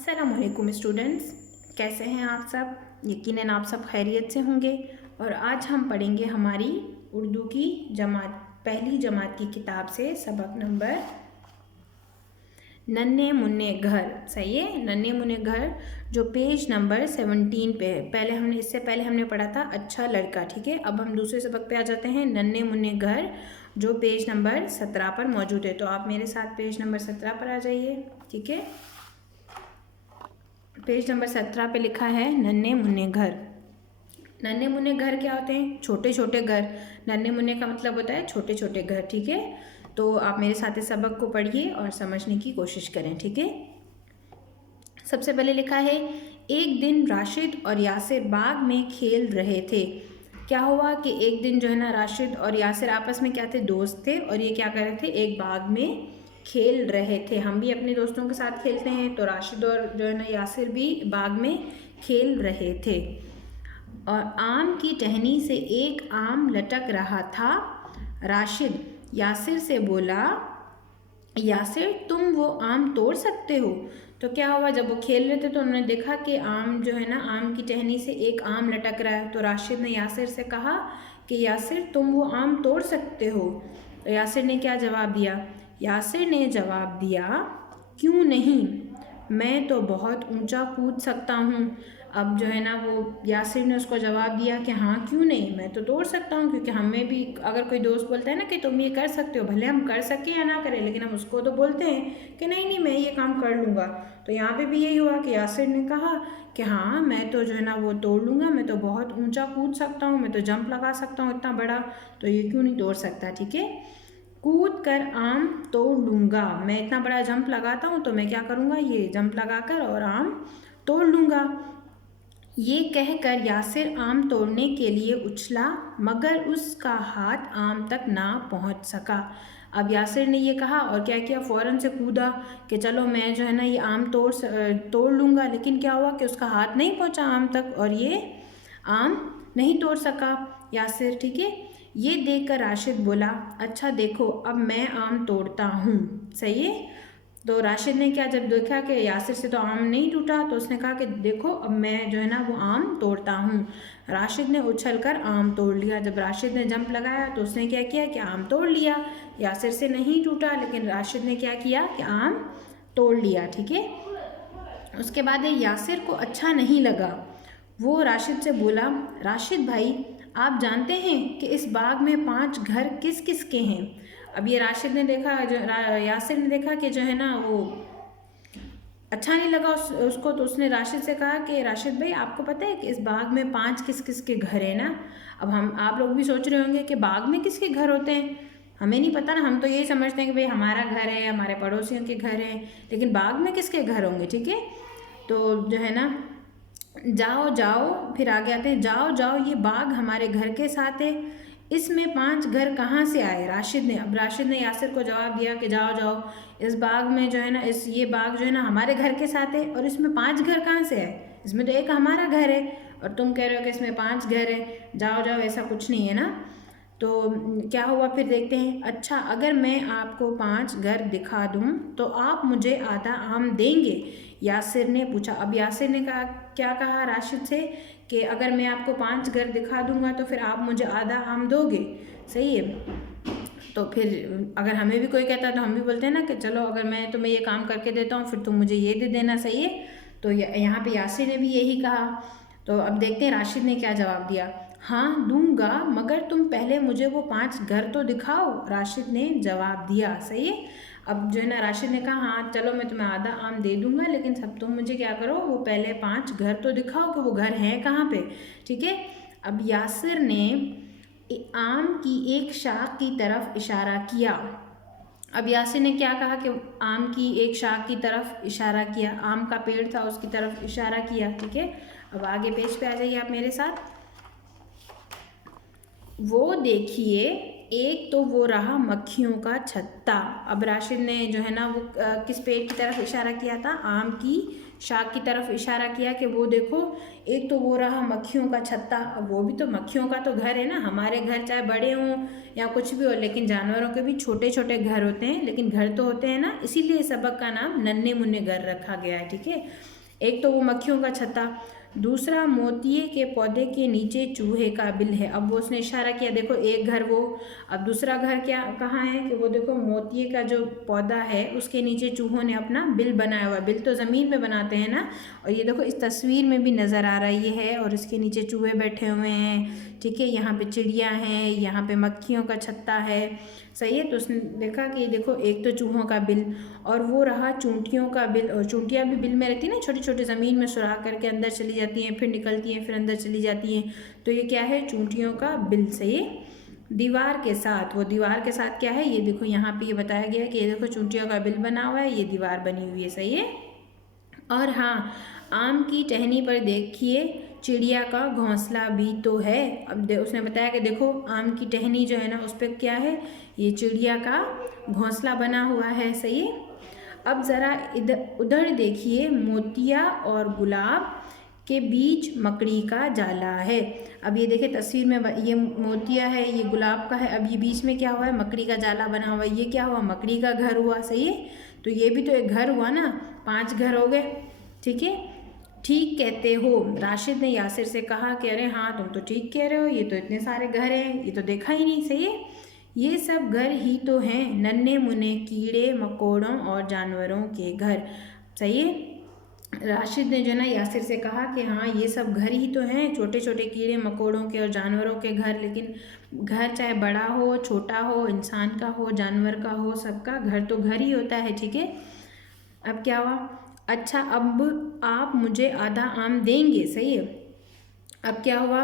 अस्सलामुअलैकुम स्टूडेंट्स, कैसे हैं आप सब। यकीनन आप सब खैरियत से होंगे। और आज हम पढ़ेंगे हमारी उर्दू की पहली जमात की किताब से सबक नंबर नन्हे मुन्ने घर। सही है, नन्हे मुन्ने घर जो पेज नंबर 17 पे है। इससे पहले हमने पढ़ा था अच्छा लड़का। ठीक है, अब हम दूसरे सबक पे आ जाते हैं, नन्हे मुन्ने घर जो पेज नंबर 17 पर मौजूद है। तो आप मेरे साथ पेज नंबर 17 पर आ जाइए। ठीक है, पेज नंबर 17 पे लिखा है नन्हे मुन्ने घर। नन्हे मुन्ने घर क्या होते हैं? छोटे छोटे घर। नन्हे मुन्ने का मतलब होता है छोटे छोटे घर। ठीक है, तो आप मेरे साथ इस सबक को पढ़िए और समझने की कोशिश करें। ठीक है, सबसे पहले लिखा है, एक दिन राशिद और यासिर बाग में खेल रहे थे। क्या हुआ कि एक दिन जो है ना, राशिद और यासिर आपस में क्या थे? दोस्त थे। और ये क्या कर रहे थे? एक बाग में खेल रहे थे। हम भी अपने दोस्तों के साथ खेलते हैं, तो राशिद और जो है ना यासिर भी बाग में खेल रहे थे। और आम की टहनी से एक आम लटक रहा था। राशिद यासिर से बोला, यासिर तुम वो आम तोड़ सकते हो? तो क्या हुआ, जब वो खेल रहे थे तो उन्होंने देखा कि आम जो है ना, आम की टहनी से एक आम लटक रहा है। तो राशिद ने यासिर से कहा कि यासिर तुम वो आम तोड़ सकते हो? तो यासिर ने क्या जवाब दिया? यासिर ने जवाब दिया, क्यों नहीं, मैं तो बहुत ऊंचा कूद सकता हूँ। अब जो है ना, वो यासिर ने उसको जवाब दिया कि हाँ क्यों नहीं, मैं तो तोड़ सकता हूँ। क्योंकि हमें भी अगर कोई दोस्त बोलता है ना कि तुम ये कर सकते हो, भले हम कर सकें या ना करें, लेकिन हम उसको तो बोलते हैं कि नहीं नहीं मैं ये काम कर लूँगा। तो यहाँ पे भी यही हुआ कि यासिर ने कहा कि हाँ मैं तो जो है ना वो तोड़ लूँगा, मैं तो बहुत ऊँचा कूद सकता हूँ, मैं तो जंप लगा सकता हूँ इतना बड़ा, तो ये क्यों नहीं तोड़ सकता। ठीक है, कूद कर आम तोड़ लूँगा, मैं इतना बड़ा जंप लगाता हूँ तो मैं क्या करूँगा, ये जंप लगाकर और आम तोड़ लूँगा। ये कहकर यासिर आम तोड़ने के लिए उछला, मगर उसका हाथ आम तक ना पहुँच सका। अब यासिर ने ये कहा और क्या किया, फ़ौरन से कूदा कि चलो मैं जो है ना ये आम तोड़ लूँगा। लेकिन क्या हुआ कि उसका हाथ नहीं पहुँचा आम तक और ये आम नहीं तोड़ सका यासिर। ठीक है, ये देखकर राशिद बोला, अच्छा देखो अब मैं आम तोड़ता हूँ। सही है, तो राशिद ने क्या, जब देखा कि यासिर से तो आम नहीं टूटा, तो उसने कहा कि देखो अब मैं जो है ना वो आम तोड़ता हूँ। राशिद ने उछलकर आम तोड़ लिया। जब राशिद ने जंप लगाया तो उसने क्या किया कि आम तोड़ लिया। यासिर से नहीं टूटा, लेकिन राशिद ने क्या किया कि आम तोड़ लिया। ठीक है, उसके बाद यासिर को अच्छा नहीं लगा। वो राशिद से बोला, राशिद भाई आप जानते हैं कि इस बाग में 5 घर किस किस के हैं? अब ये राशिद ने देखा, यासिर ने देखा कि जो है ना वो अच्छा नहीं लगा उसको, तो उसने राशिद से कहा कि राशिद भाई आपको पता है कि इस बाग में 5 किस किस के घर हैं ना? अब आप लोग भी सोच रहे होंगे कि बाग में किसके घर होते हैं, हमें नहीं पता ना, हम तो यही समझते हैं कि भाई हमारा घर है, हमारे पड़ोसियों के घर हैं, लेकिन बाग में किसके घर होंगे। ठीक है, तो जो है ना, जाओ जाओ, फिर आगे आते हैं, जाओ जाओ ये बाग हमारे घर के साथ है, इसमें 5 घर कहाँ से आए? राशिद ने, अब राशिद ने यासिर को जवाब दिया कि जाओ जाओ इस बाग में जो है ना, ये बाग जो है ना हमारे घर के साथ है, और इसमें 5 घर कहाँ से आए? इसमें तो एक हमारा घर है और तुम कह रहे हो कि इसमें 5 घर है। जाओ जाओ ऐसा कुछ नहीं है ना। तो क्या हुआ फिर देखते हैं। अच्छा अगर मैं आपको 5 घर दिखा दूँ तो आप मुझे आधा आम देंगे? यासिर ने पूछा। अब यासिर ने कहा, क्या कहा राशिद से कि अगर मैं आपको 5 घर दिखा दूंगा तो फिर आप मुझे आधा आम दोगे। सही है, तो फिर अगर हमें भी कोई कहता है तो हम भी बोलते हैं ना कि चलो अगर मैं तुम्हें ये काम करके देता हूँ फिर तुम मुझे ये दे देना। सही है, तो यहाँ पे यासिर ने भी यही कहा। तो अब देखते हैं राशिद ने क्या जवाब दिया। हाँ दूंगा, मगर तुम पहले मुझे वो 5 घर तो दिखाओ, राशिद ने जवाब दिया। सही है, अब जो है ना राशिद ने कहा हाँ चलो मैं तुम्हें आधा आम दे दूंगा, लेकिन सब तुम मुझे क्या करो, वो पहले 5 घर तो दिखाओ कि वो घर हैं कहाँ पे। ठीक है, अब यासिर ने आम की एक शाख की तरफ इशारा किया। अब यासिर ने क्या कहा कि आम की एक शाख की तरफ इशारा किया, आम का पेड़ था उसकी तरफ इशारा किया। ठीक है, अब आगे पेज पे आ जाइए आप मेरे साथ। वो देखिए एक तो वो रहा मक्खियों का छत्ता। अब राशिद ने जो है ना वो किस पेड़ की तरफ इशारा किया था, आम की शाख की तरफ इशारा किया कि वो देखो एक तो वो रहा मक्खियों का छत्ता। अब वो भी तो मक्खियों का तो घर है ना, हमारे घर चाहे बड़े हों या कुछ भी हो, लेकिन जानवरों के भी छोटे छोटे घर होते हैं, लेकिन घर तो होते हैं ना, इसीलिए सबक का नाम नन्हे मुन्ने घर रखा गया है। ठीक है, एक तो वो मक्खियों का छत्ता, दूसरा मोतिये के पौधे के नीचे चूहे का बिल है। अब वो उसने इशारा किया, देखो एक घर वो, अब दूसरा घर क्या कहाँ है कि वो देखो मोतिये का जो पौधा है उसके नीचे चूहों ने अपना बिल बनाया हुआ है। बिल तो ज़मीन में बनाते हैं ना, और ये देखो इस तस्वीर में भी नज़र आ रहा है ये है, और इसके नीचे चूहे बैठे हुए हैं। ठीक है, यहाँ पे चिड़िया हैं, यहाँ पे मक्खियों का छत्ता है। सही है, तो उसने देखा कि देखो एक तो चूहों का बिल और वो रहा चूंटियों का बिल, और चूंटियाँ भी बिल में रहती है ना, छोटी छोटी ज़मीन में सुराख करके अंदर चली जाती हैं, फिर निकलती हैं, फिर अंदर चली जाती हैं। तो ये क्या है, चूंटियों का बिल। सही है, दीवार के साथ, वो दीवार के साथ क्या है, ये देखो यहाँ पे ये बताया गया है कि ये देखो चूंटियों का बिल बना हुआ है, ये दीवार बनी हुई है। सही है, और हाँ, आम की टहनी पर देखिए चिड़िया का घोंसला भी तो है। अब उसने बताया कि देखो आम की टहनी जो है ना उस पर क्या है, ये चिड़िया का घोंसला बना हुआ है। सही है, अब ज़रा इधर उधर देखिए, मोतिया और गुलाब के बीच मकड़ी का जाला है। अब ये देखिए तस्वीर में ये मोतिया है, ये गुलाब का है, अब ये बीच में क्या हुआ है, मकड़ी का जाला बना हुआ है। ये क्या हुआ, मकड़ी का घर हुआ। सही है, तो ये भी तो एक घर हुआ ना, 5 घर हो गए। ठीक है, ठीक कहते हो, राशिद ने यासिर से कहा कि अरे हाँ तुम तो ठीक कह रहे हो, ये तो इतने सारे घर हैं, ये तो देखा ही नहीं। सही है, ये सब घर ही तो हैं, नन्हे मुन्ने कीड़े मकोड़ों और जानवरों के घर। सही है, राशिद ने जो ना यासिर से कहा कि हाँ ये सब घर ही तो हैं, छोटे छोटे कीड़े मकोड़ों के और जानवरों के घर। लेकिन घर चाहे बड़ा हो छोटा हो, इंसान का हो जानवर का हो, सबका घर तो घर ही होता है। ठीक है, अब क्या हुआ, अच्छा अब आप मुझे आधा आम देंगे। सही है, अब क्या हुआ,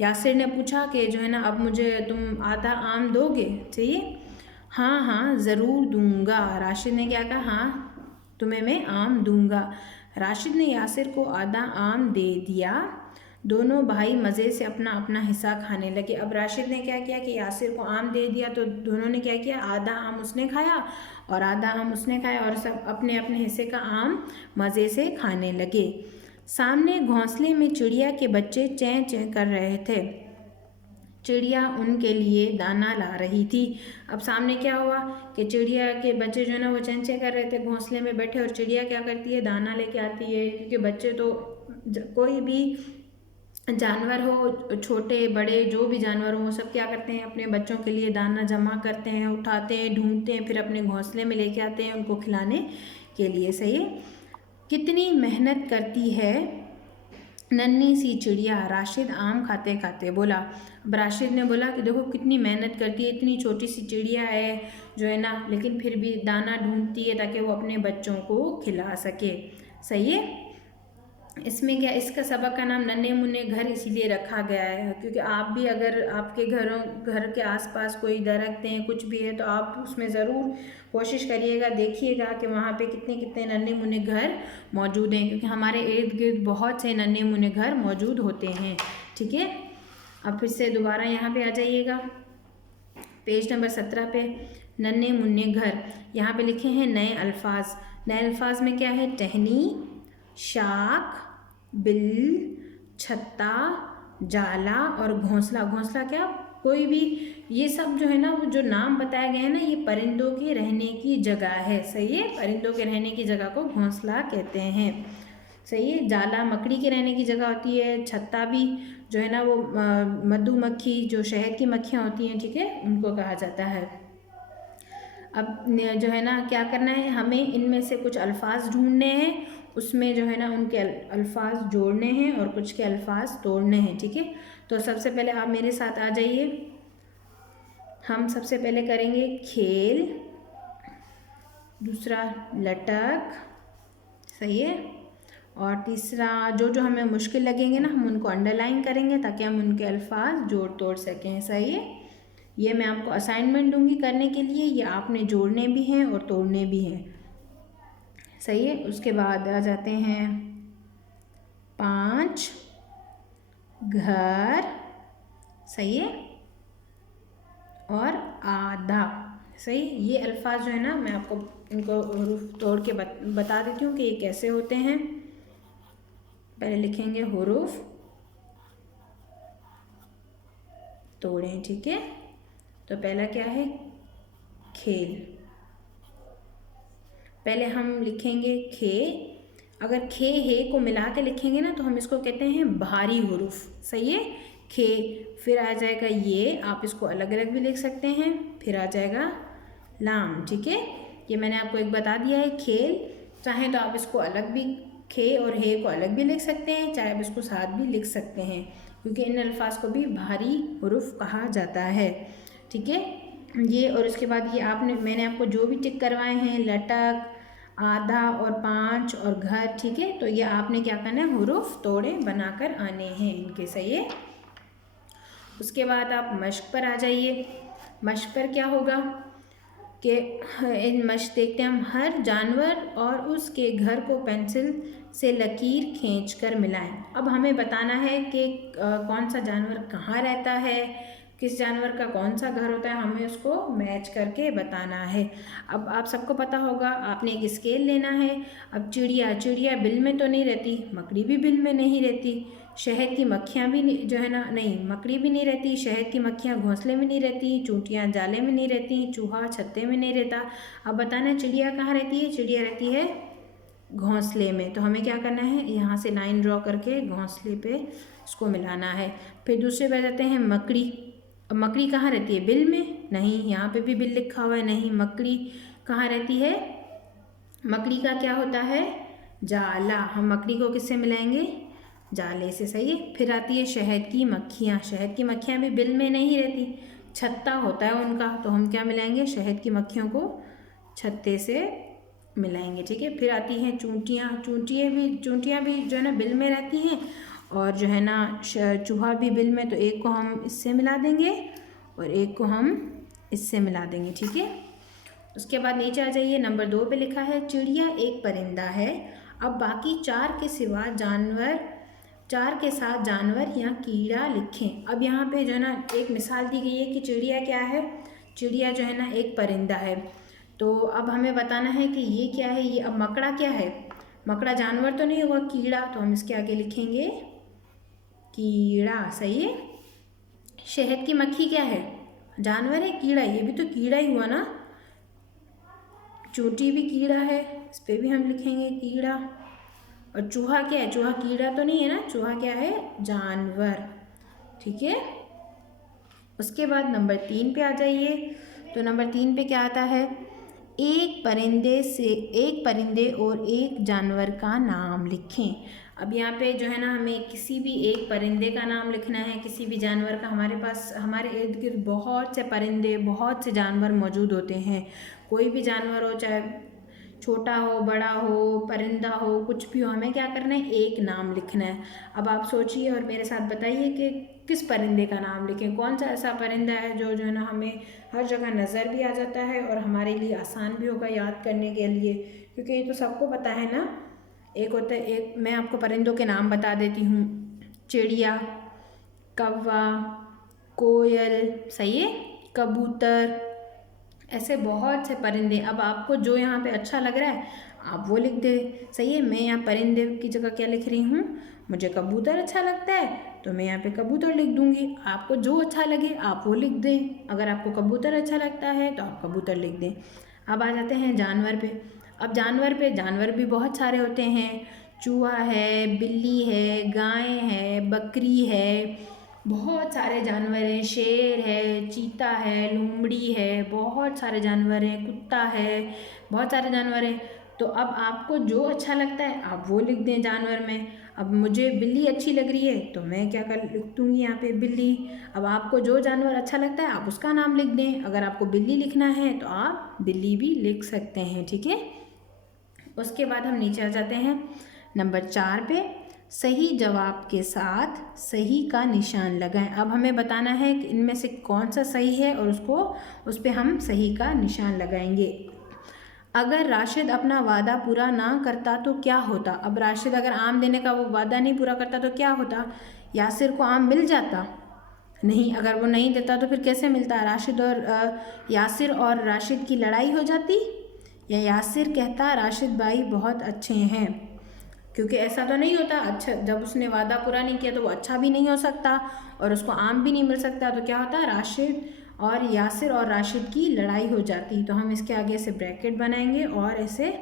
यासिर ने पूछा कि जो है ना अब मुझे तुम आधा आम दोगे। सही है, हाँ हाँ ज़रूर दूंगा। राशिद ने क्या कहा, हाँ तुम्हें मैं आम दूंगा। राशिद ने यासिर को आधा आम दे दिया। दोनों भाई मज़े से अपना अपना हिस्सा खाने लगे। अब राशिद ने क्या किया कि यासिर को आम दे दिया, तो दोनों ने क्या किया, आधा आम उसने खाया और आधा आम उसने खाया, और सब अपने अपने हिस्से का आम मज़े से खाने लगे। सामने घोंसले में चिड़िया के बच्चे चैं चैं कर रहे थे। चिड़िया उनके लिए दाना ला रही थी। अब सामने क्या हुआ कि चिड़िया के बच्चे जो है ना वो चैं चैं कर रहे थे घोंसले में बैठे, और चिड़िया क्या करती है, दाना लेके आती है, क्योंकि बच्चे तो कोई भी जानवर हो, छोटे बड़े जो भी जानवर हो, वो सब क्या करते हैं, अपने बच्चों के लिए दाना जमा करते हैं, उठाते हैं, ढूंढते हैं, फिर अपने घोंसले में लेके आते हैं उनको खिलाने के लिए। सही है, कितनी मेहनत करती है नन्ही सी चिड़िया, राशिद आम खाते खाते बोला। अब राशिद ने बोला कि देखो कितनी मेहनत करती है, इतनी छोटी सी चिड़िया है जो है ना, लेकिन फिर भी दाना ढूंढती है ताकि वो अपने बच्चों को खिला सके। सही है, इसमें क्या, इसका सबक का नाम नन्हे मुन्ने घर इसीलिए रखा गया है क्योंकि आप भी अगर आपके घर के आसपास कोई दरख्त हैं कुछ भी है तो आप उसमें ज़रूर कोशिश करिएगा, देखिएगा कि वहाँ पे कितने कितने नन्हे मुन्ने घर मौजूद हैं, क्योंकि हमारे इर्द गिर्द बहुत से नन्हे मुन्ने घर मौजूद होते हैं। ठीक है, अब फिर से दोबारा यहाँ पे आ जाइएगा, पेज नंबर 17 पे नन्हे मुन्ने घर, यहाँ पे लिखे हैं नए अल्फाज। नए अल्फाज में क्या है, टहनी, शाख, बिल, छत्ता, जाला और घोंसला। घोंसला क्या, कोई भी, ये सब जो है ना वो जो नाम बताए गए हैं ना, ये परिंदों के रहने की जगह है। सही है, परिंदों के रहने की जगह को घोंसला कहते हैं। सही है, जाला मकड़ी के रहने की जगह होती है, छत्ता भी जो है ना वो मधुमक्खी जो शहद की मक्खियाँ होती हैं, ठीक है, उनको कहा जाता है। अब जो है ना क्या करना है, हमें इनमें से कुछ अल्फाज ढूंढने हैं, उसमें जो है ना उनके अल्फाज जोड़ने हैं और कुछ के अल्फाज तोड़ने हैं। ठीक है, तो सबसे पहले आप मेरे साथ आ जाइए, हम सबसे पहले करेंगे खेल, दूसरा लटक, सही है, और तीसरा जो जो हमें मुश्किल लगेंगे ना हम उनको अंडरलाइन करेंगे ताकि हम उनके अल्फाज जोड़ तोड़ सकें। सही है, ये मैं आपको असाइनमेंट दूंगी करने के लिए, ये आपने जोड़ने भी हैं और तोड़ने भी हैं। सही है, उसके बाद आ जाते हैं 5 घर। सही है, और आधा। सही, ये अल्फाज जो है ना मैं आपको इनको हरूफ तोड़ के बता देती हूँ कि ये कैसे होते हैं। पहले लिखेंगे हरूफ तोड़े, ठीक है। तो पहला क्या है, खेल। पहले हम लिखेंगे खे। अगर खे हे को मिला के लिखेंगे ना तो हम इसको कहते हैं भारी हरूफ। सही है, खे। फिर आ जाएगा ये, आप इसको अलग अलग भी लिख सकते हैं। फिर आ जाएगा लाम, ठीक है। ये मैंने आपको एक बता दिया है, खेल। चाहे तो आप इसको अलग भी, खे और हे को अलग भी लिख सकते हैं, चाहे आप इसको साथ भी लिख सकते हैं, क्योंकि इन अल्फाज को भी भारी हरूफ कहा जाता है, ठीक है। ये और उसके बाद ये मैंने आपको जो भी टिक करवाए हैं, लटक, आधा और 5 और घर, ठीक है। तो ये आपने क्या करना है, हरूफ तोड़े बनाकर आने हैं इनके। सही है। उसके बाद आप मश्क पर आ जाइए। मश्क पर क्या होगा कि इन मश्क देखते हैं हम, हर जानवर और उसके घर को पेंसिल से लकीर खींचकर मिलाएं। अब हमें बताना है कि कौन सा जानवर कहाँ रहता है, किस जानवर का कौन सा घर होता है, हमें उसको मैच करके बताना है। अब आप सबको पता होगा, आपने एक स्केल लेना है। अब चिड़िया बिल में तो नहीं रहती, मकड़ी भी बिल में नहीं रहती, शहद की मक्खियाँ भी जो है ना, नहीं, मकड़ी भी नहीं रहती, शहद की मक्खियाँ घोंसले में नहीं रहती, चूंटियाँ जाले में नहीं रहती, चूहा छत्ते में नहीं रहता। अब बताना चिड़िया कहाँ रहती है, चिड़िया रहती है घोंसले में। तो हमें क्या करना है, यहाँ से लाइन ड्रॉ करके घोंसले पे इसको मिलाना है। फिर दूसरे पे जाते हैं मकड़ी। अब मकड़ी कहाँ रहती है, बिल में? नहीं, यहाँ पे भी बिल लिखा हुआ है, नहीं। मकड़ी कहाँ रहती है, मकड़ी का क्या होता है, जाला। हम मकड़ी को किससे मिलाएंगे, जाले से। सही है। फिर आती है शहद की मक्खियाँ। शहद की मक्खियाँ भी बिल में नहीं रहती, छत्ता होता है उनका, तो हम क्या मिलाएंगे, शहद की मक्खियों को छत्ते से मिलाएंगे, ठीक है। फिर आती हैं चूंटियाँ। चूंटियाँ भी जो है ना बिल में रहती हैं, और जो है ना चूहा भी बिल में, तो एक को हम इससे मिला देंगे और एक को हम इससे मिला देंगे, ठीक है। उसके बाद नीचे आ जाइए, नंबर 2 पे लिखा है चिड़िया एक परिंदा है। अब बाकी 4 के सिवा जानवर, 4 के साथ जानवर या कीड़ा लिखें। अब यहाँ पे जो है ना एक मिसाल दी गई है कि चिड़िया क्या है, चिड़िया जो है ना एक परिंदा है। तो अब हमें बताना है कि ये क्या है, ये। अब मकड़ा क्या है, मकड़ा जानवर तो नहीं हुआ, कीड़ा, तो हम इसके आगे लिखेंगे कीड़ा। सही है। शहद की मक्खी क्या है, जानवर है, कीड़ा, ये भी तो कीड़ा ही हुआ ना। चूंटी भी कीड़ा है, इस पर भी हम लिखेंगे कीड़ा। और चूहा क्या है, चूहा कीड़ा तो नहीं है ना, चूहा क्या है, जानवर, ठीक है। उसके बाद नंबर 3 पे आ जाइए। तो नंबर 3 पे क्या आता है, एक परिंदे और एक जानवर का नाम लिखें। अब यहाँ पे जो है ना हमें किसी भी एक परिंदे का नाम लिखना है, किसी भी जानवर का। हमारे पास, हमारे इर्द गिर्द बहुत से परिंदे, बहुत से जानवर मौजूद होते हैं। कोई भी जानवर हो, चाहे छोटा हो, बड़ा हो, परिंदा हो, कुछ भी हो, हमें क्या करना है, एक नाम लिखना है। अब आप सोचिए और मेरे साथ बताइए कि किस परिंदे का नाम लिखें। कौन सा ऐसा परिंदा है जो है ना हमें हर जगह नज़र भी आ जाता है और हमारे लिए आसान भी होगा याद करने के लिए, क्योंकि ये तो सबको पता है ना। एक होता है, एक मैं आपको परिंदों के नाम बता देती हूँ, चिड़िया, कौवा, कोयल, सही है, कबूतर, ऐसे बहुत से परिंदे। अब आपको जो यहाँ पे अच्छा लग रहा है आप वो लिख दे। सही है। मैं यहाँ परिंदे की जगह क्या लिख रही हूँ, मुझे कबूतर अच्छा लगता है तो मैं यहाँ पे कबूतर लिख दूँगी। आपको जो अच्छा लगे आप वो लिख दें। अगर आपको कबूतर अच्छा लगता है तो आप कबूतर लिख दें। अब आ जाते हैं जानवर पे। अब जानवर भी बहुत सारे होते हैं। चूहा है, बिल्ली है, गाय है, बकरी है, बहुत सारे जानवर हैं। शेर है, चीता है, लोमड़ी है, बहुत सारे जानवर हैं, कुत्ता है, बहुत सारे जानवर हैं। तो अब आपको जो अच्छा लगता है आप वो लिख दें जानवर में। अब मुझे बिल्ली अच्छी लग रही है तो मैं क्या कर लिख दूँगी यहाँ पे बिल्ली। अब आपको जो जानवर अच्छा लगता है आप उसका नाम लिख दें। अगर आपको बिल्ली लिखना है तो आप बिल्ली भी लिख सकते हैं, ठीक है। उसके बाद हम नीचे आ जाते हैं नंबर 4 पे। सही जवाब के साथ सही का निशान लगाएं। अब हमें बताना है कि इनमें से कौन सा सही है और उस पर हम सही का निशान लगाएंगे। अगर राशिद अपना वादा पूरा ना करता तो क्या होता। अब राशिद अगर आम देने का वो वादा नहीं पूरा करता तो क्या होता, यासिर को आम मिल जाता, नहीं, अगर वो नहीं देता तो फिर कैसे मिलता? राशिद और यासिर और राशिद की लड़ाई हो जाती, या यासिर कहता राशिद भाई बहुत अच्छे हैं, क्योंकि ऐसा तो नहीं होता। अच्छा, जब उसने वादा पूरा नहीं किया तो वो अच्छा भी नहीं हो सकता और उसको आम भी नहीं मिल सकता। तो क्या होता है, राशिद और यासिर और राशिद की लड़ाई हो जाती। तो हम इसके आगे से ब्रैकेट बनाएंगे और ऐसे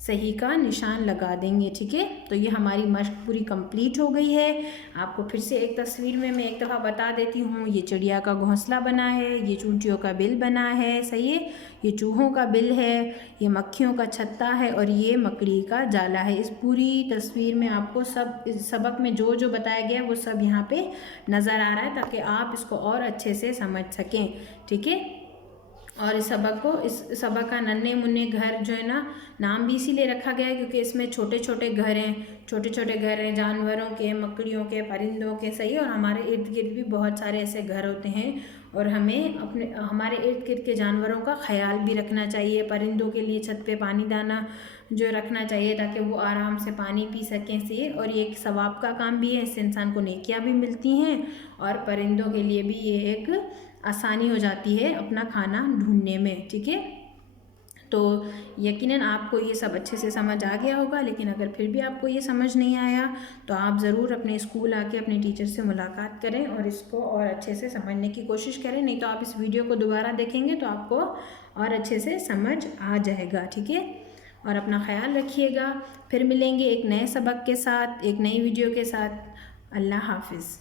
सही का निशान लगा देंगे, ठीक है। तो ये हमारी मशक पूरी कंप्लीट हो गई है। आपको फिर से एक तस्वीर में मैं एक दफ़ा बता देती हूँ। ये चिड़िया का घोंसला बना है, ये चूंटियों का बिल बना है, सही है, ये चूहों का बिल है, ये मक्खियों का छत्ता है और ये मकड़ी का जाला है। इस पूरी तस्वीर में आपको सब, इस सबक में जो जो बताया गया है वो सब यहाँ पे नज़र आ रहा है, ताकि आप इसको और अच्छे से समझ सकें, ठीक है। और इस सबक का नन्हे मुन्ने घर जो है ना, नाम भी इसीलिए रखा गया है क्योंकि इसमें छोटे छोटे घर हैं, छोटे छोटे घर हैं जानवरों के, मकड़ियों के, परिंदों के, सही। और हमारे इर्द गिर्द भी बहुत सारे ऐसे घर होते हैं और हमें हमारे इर्द गिर्द के जानवरों का ख्याल भी रखना चाहिए। परिंदों के लिए छत पे पानी दाना जो रखना चाहिए ताकि वो आराम से पानी पी सकें, से। और ये एक सवाब का काम भी है, इससे इंसान को नेकियां भी मिलती हैं और परिंदों के लिए भी ये एक आसानी हो जाती है अपना खाना ढूंढने में, ठीक है। तो यकीनन आपको ये सब अच्छे से समझ आ गया होगा, लेकिन अगर फिर भी आपको ये समझ नहीं आया तो आप ज़रूर अपने स्कूल आके अपने टीचर से मुलाकात करें और इसको और अच्छे से समझने की कोशिश करें। नहीं तो आप इस वीडियो को दोबारा देखेंगे तो आपको और अच्छे से समझ आ जाएगा, ठीक है। और अपना ख्याल रखिएगा। फिर मिलेंगे एक नए सबक के साथ, एक नई वीडियो के साथ। अल्लाह हाफिज़।